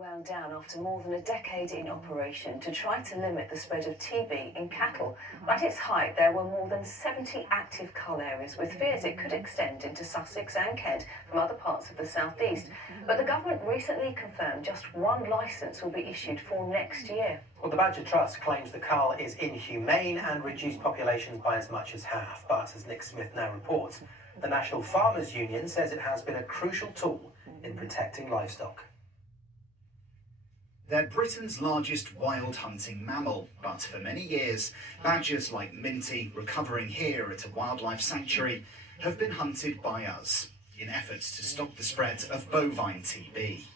Wound down after more than a decade in operation to try to limit the spread of TB in cattle. At its height, there were more than 70 active cull areas, with fears it could extend into Sussex and Kent from other parts of the southeast. But the government recently confirmed just one licence will be issued for next year. Well, the Badger Trust claims the cull is inhumane and reduced populations by as much as half. But as Nick Smith now reports, the National Farmers Union says it has been a crucial tool in protecting livestock. They're Britain's largest wild hunting mammal, but for many years, badgers like Minty, recovering here at a wildlife sanctuary, have been hunted by us in efforts to stop the spread of bovine TB.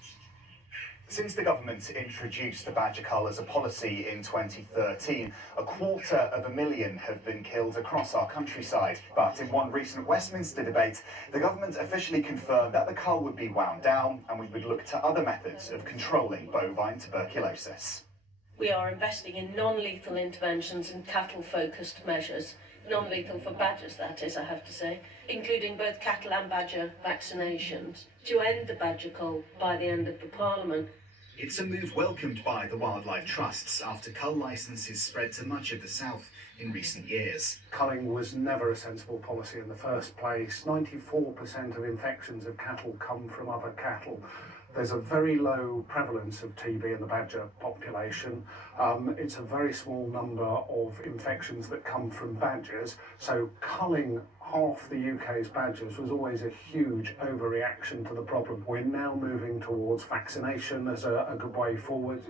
Since the government introduced the badger cull as a policy in 2013, 250,000 have been killed across our countryside. But in one recent Westminster debate, the government officially confirmed that the cull would be wound down and we would look to other methods of controlling bovine tuberculosis. We are investing in non-lethal interventions and cattle-focused measures. Non-lethal for badgers, that is, I have to say, including both cattle and badger vaccinations, to end the badger cull by the end of the Parliament. It's a move welcomed by the wildlife trusts after cull licences spread to much of the south in recent years. Culling was never a sensible policy in the first place. 94% of infections of cattle come from other cattle. There's a very low prevalence of TB in the badger population. It's a very small number of infections that come from badgers. So culling half the UK's badgers was always a huge overreaction to the problem. We're now moving towards vaccination as a good way forward.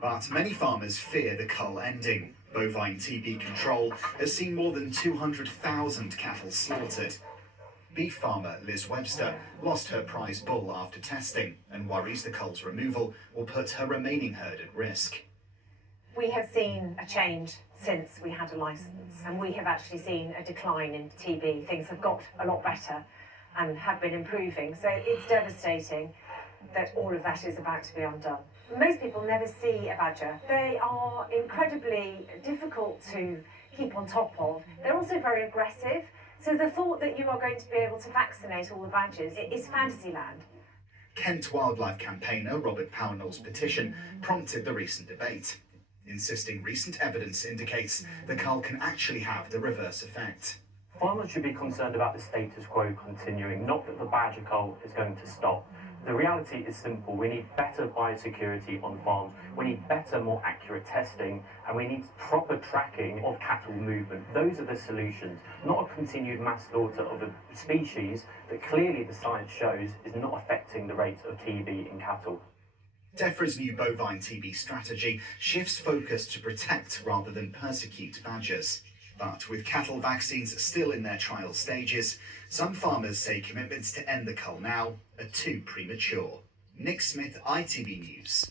But many farmers fear the cull ending. Bovine TB control has seen more than 200,000 cattle slaughtered. Beef farmer Liz Webster lost her prize bull after testing and worries the cull's removal will put her remaining herd at risk. We have seen a change since we had a licence, and we have actually seen a decline in TB. Things have got a lot better and have been improving, so it's devastating that all of that is about to be undone. Most people never see a badger. They are incredibly difficult to keep on top of. They're also very aggressive. So the thought that you are going to be able to vaccinate all the badgers is fantasyland. Kent wildlife campaigner Robert Pownall's petition prompted the recent debate, insisting recent evidence indicates the cull can actually have the reverse effect. Farmers should be concerned about the status quo continuing, not that the badger cull is going to stop. The reality is simple. We need better biosecurity on farms. We need better, more accurate testing, and we need proper tracking of cattle movement. Those are the solutions, not a continued mass slaughter of a species that clearly the science shows is not affecting the rate of TB in cattle. DEFRA's new bovine TB strategy shifts focus to protect rather than persecute badgers. But with cattle vaccines still in their trial stages, some farmers say commitments to end the cull now are too premature. Nick Smith, ITV News.